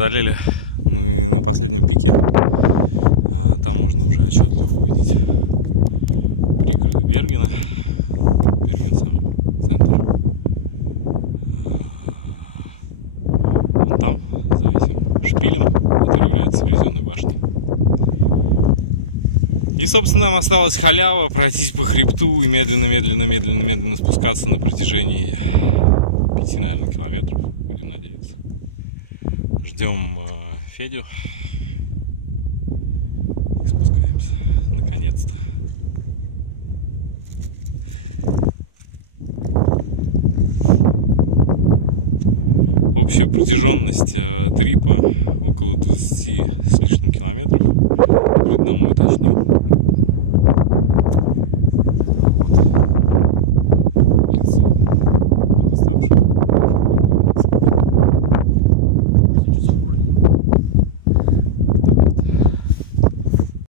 преодолели мы последний путь. Там можно уже отчетливо увидеть пригороды Бергена. Берген сам центр. Вон там, за этим шпилем, который является цивилизационной башней. И, собственно, нам осталась халява пройтись по хребту и медленно спускаться на протяжении 5, наверное, километров, будем надеяться. Ждем Федю. Спускаемся, наконец-то. Общая протяженность трипа около 20 с лишним